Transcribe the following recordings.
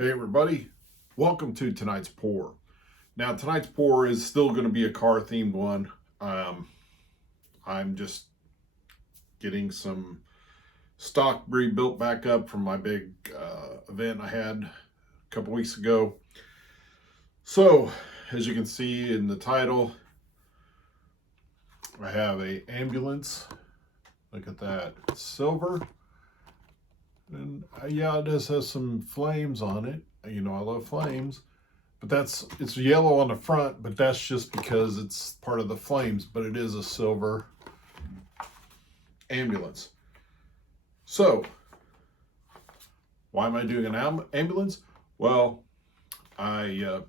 Hey everybody, welcome to tonight's pour. Now tonight's pour is still going to be a car themed one. I'm just getting some stock rebuilt back up from my big event I had a couple weeks ago. So as you can see in the title, I have a ambulance. Look at that, it's silver. And yeah, it does have some flames on it. You know, I love flames. But it's yellow on the front, but that's just because it's part of the flames, but it is a silver ambulance. So, why am I doing an ambulance? Well, I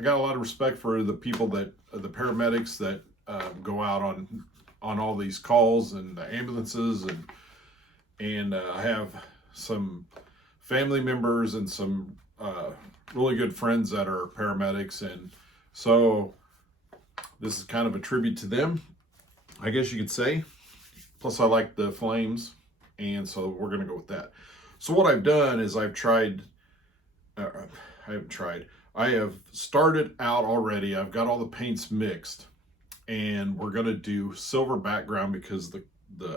got a lot of respect for the people the paramedics that go out on all these calls and the ambulances, and I have some family members and some really good friends that are paramedics, and so this is kind of a tribute to them, I guess you could say. Plus, I like the flames, and so we're gonna go with that. So what I've done is I have started out already. I've got all the paints mixed, and we're gonna do silver background because the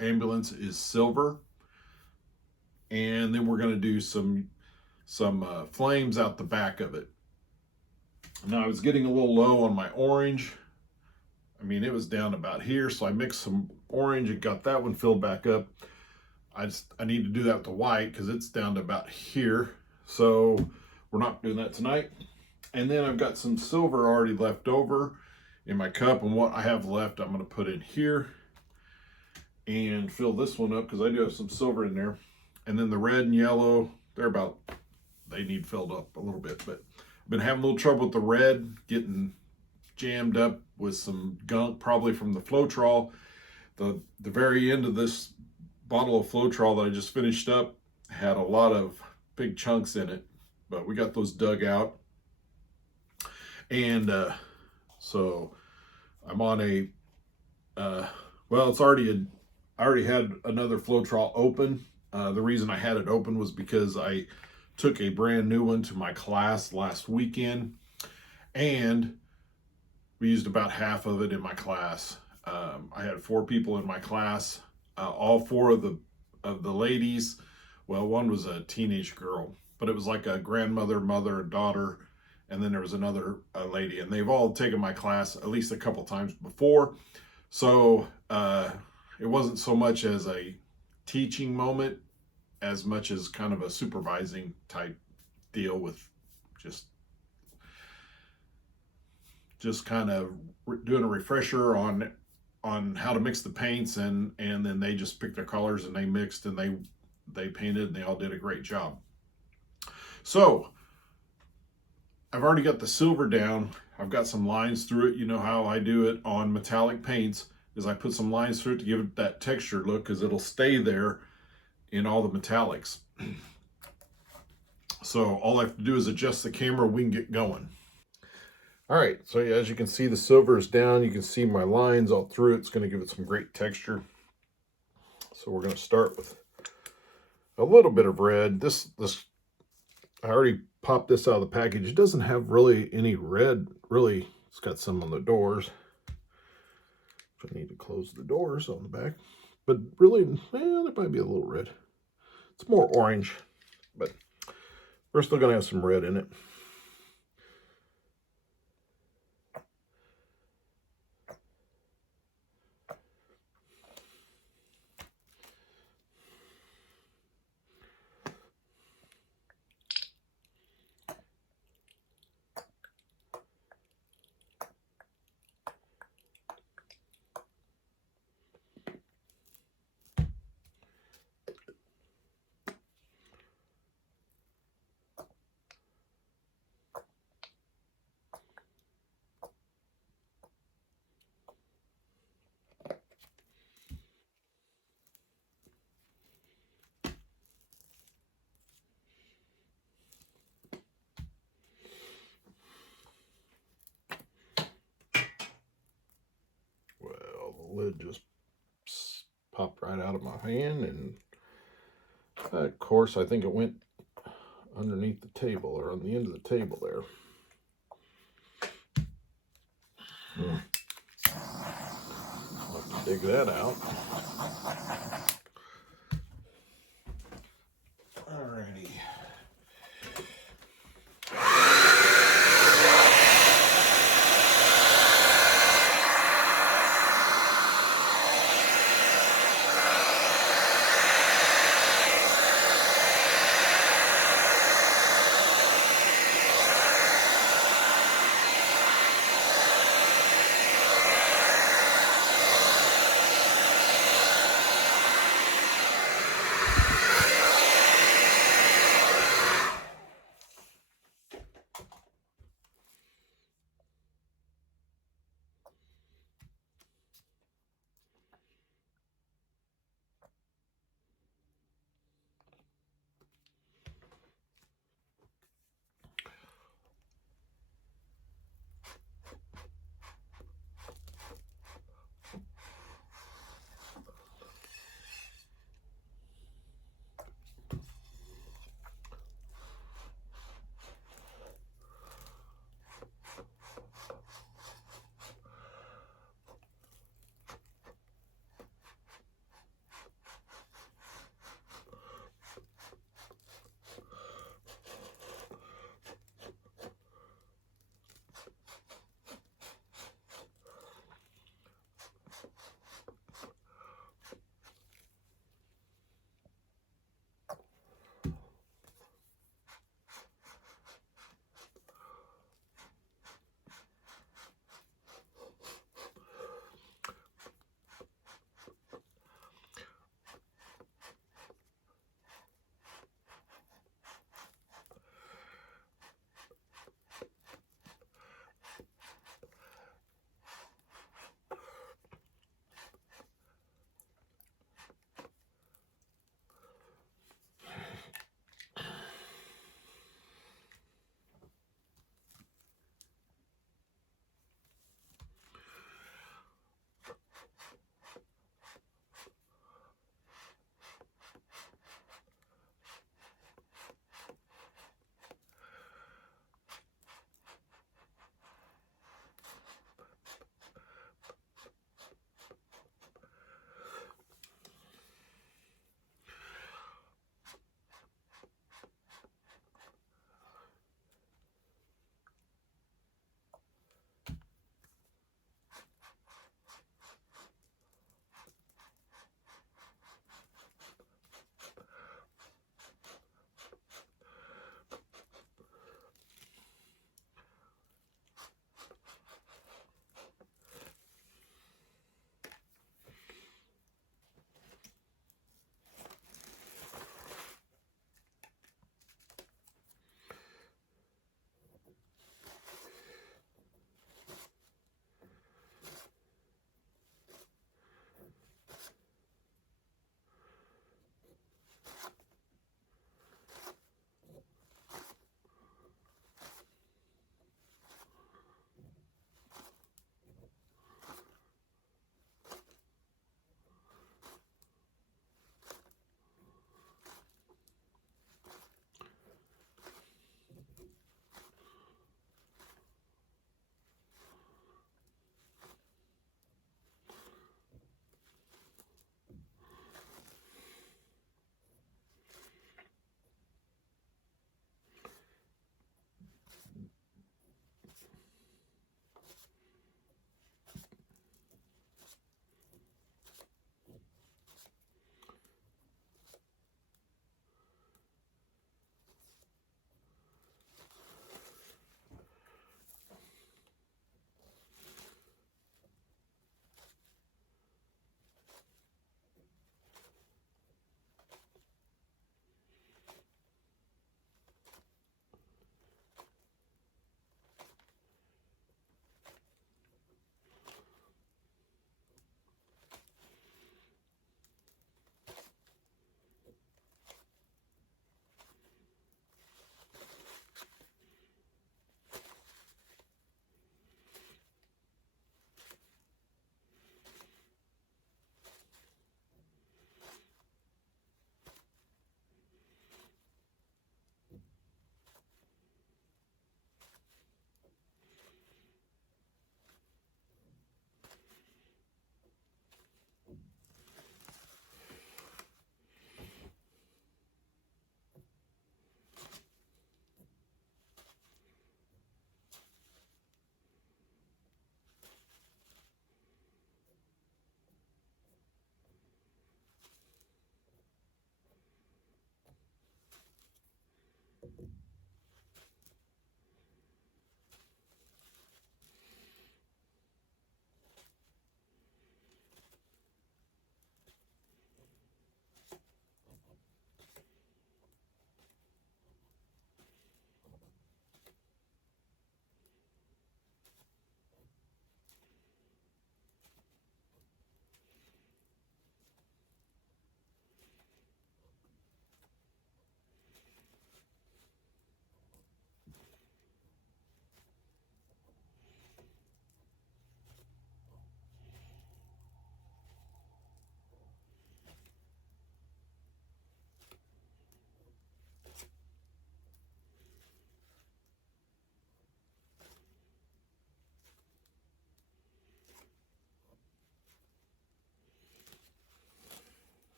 ambulance is silver, and then we're gonna do some flames out the back of it. Now I was getting a little low on my orange. I mean, it was down about here, so I mixed some orange and got that one filled back up. I need to do that with the white because it's down to about here. So we're not doing that tonight. And then I've got some silver already left over in my cup, and what I have left I'm going to put in here and fill this one up because I do have some silver in there. And then the red and yellow, they need filled up a little bit, but I've been having a little trouble with the red, getting jammed up with some gunk, probably from the Floetrol. The very end of this bottle of Floetrol that I just finished up had a lot of big chunks in it, but we got those dug out. And so I'm on well, I already had another Floetrol open. The reason I had it open was because I took a brand new one to my class last weekend, and we used about half of it in my class. I had 4 people in my class. All 4 of the ladies, well, one was a teenage girl, but it was like a grandmother, mother, and daughter, and then there was another lady, and they've all taken my class at least a couple times before. So it wasn't so much as a teaching moment as much as kind of a supervising type deal with just kind of doing a refresher on how to mix the paints, and then they just picked their colors and they mixed and they painted, and they all did a great job. So I've already got the silver down. I've got some lines through it. You know how I do it on metallic paints is I put some lines through it to give it that texture look, because it'll stay there in all the metallics. So all I have to do is adjust the camera, we can get going. All right, so as you can see, the silver is down. You can see my lines all through it. It's going to give it some great texture. So we're going to start with a little bit of red. This I already popped this out of the package. It doesn't have really any red. Really, it's got some on the doors. I need to close the doors on the back. But really, well, there might be a little red. It's more orange, but we're still going to have some red in it. Lid just popped right out of my hand, and of course I think it went underneath the table, or on the end of the table there. I'll have to dig that out. Alrighty.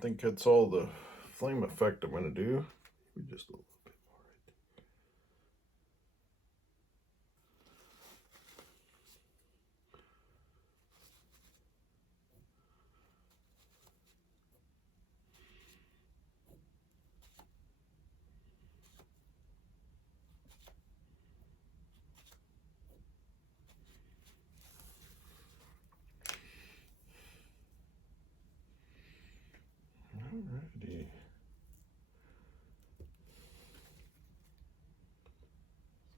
think that's all the flame effect I'm going to do. Just a little bit more right there. Alrighty.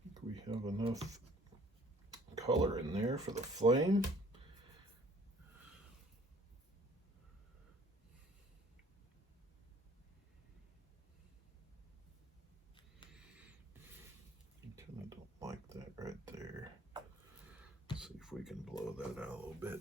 I think we have enough color in there for the flame. I kind of don't like that right there. Let's see if we can blow that out a little bit.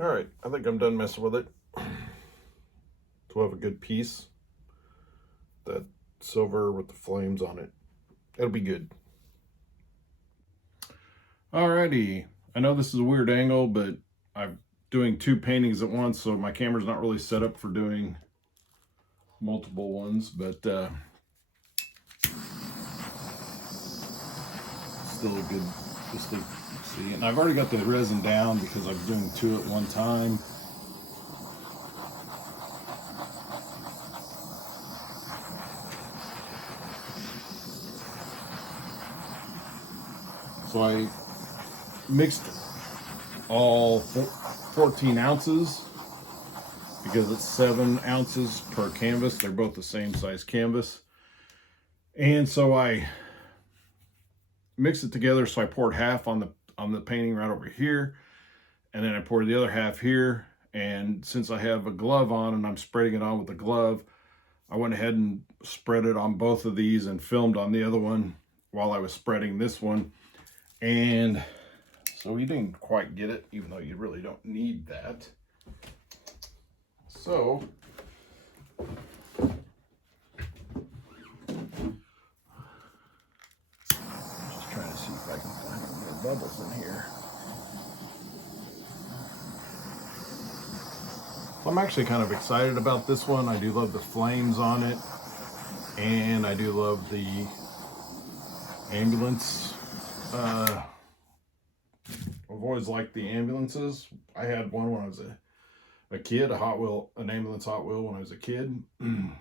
All right, I think I'm done messing with it. We'll have a good piece. That silver with the flames on it. It'll be good. Alrighty, I know this is a weird angle, but I'm doing two paintings at once, so my camera's not really set up for doing multiple ones, but still a good, just to see. And I've already got the resin down because I'm doing two at one time. So I mixed all 14 ounces because it's 7 ounces per canvas. They're both the same size canvas. And so I mixed it together. So I poured half on the painting right over here, and then I poured the other half here. And since I have a glove on and I'm spreading it on with the glove, I went ahead and spread it on both of these and filmed on the other one while I was spreading this one. And so you didn't quite get it, even though you really don't need that. So just trying to see if I can find any more bubbles in here. I'm actually kind of excited about this one. I do love the flames on it, and I do love the ambulance. I've always liked the ambulances. I had one when I was a kid, an ambulance Hot Wheel when I was a kid. I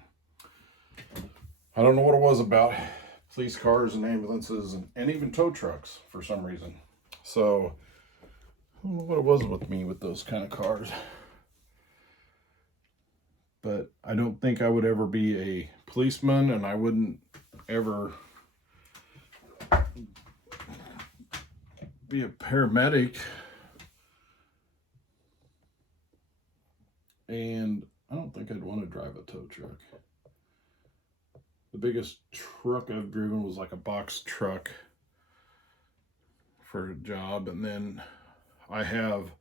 don't know what it was about police cars and ambulances and even tow trucks for some reason. So I don't know what it was with me with those kind of cars. But I don't think I would ever be a policeman, and I wouldn't ever be a paramedic. And I don't think I'd want to drive a tow truck. The biggest truck I've driven was like a box truck for a job, and then I have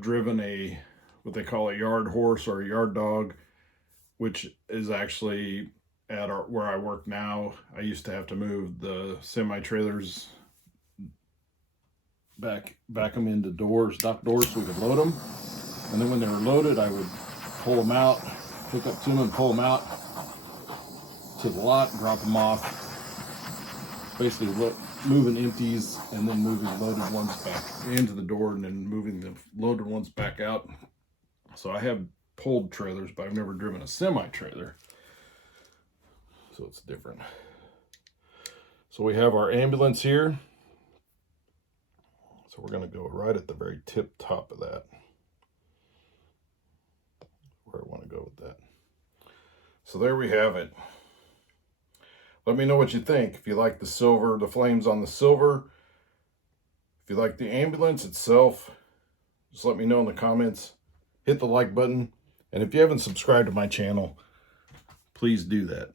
driven a what they call a yard horse or a yard dog, which is actually at where I work now. I used to have to move the semi trailers back them into doors, dock doors, so we could load them. And then when they were loaded, I would pull them out, hook up to them and pull them out to the lot, drop them off. Basically moving empties and then moving loaded ones back into the door and then moving the loaded ones back out. So I have pulled trailers, but I've never driven a semi-trailer. So it's different. So we have our ambulance here. So we're going to go right at the very tip top of that. Where I want to go with that. So there we have it. Let me know what you think. If you like the silver, the flames on the silver. If you like the ambulance itself, just let me know in the comments. Hit the like button. And if you haven't subscribed to my channel, please do that.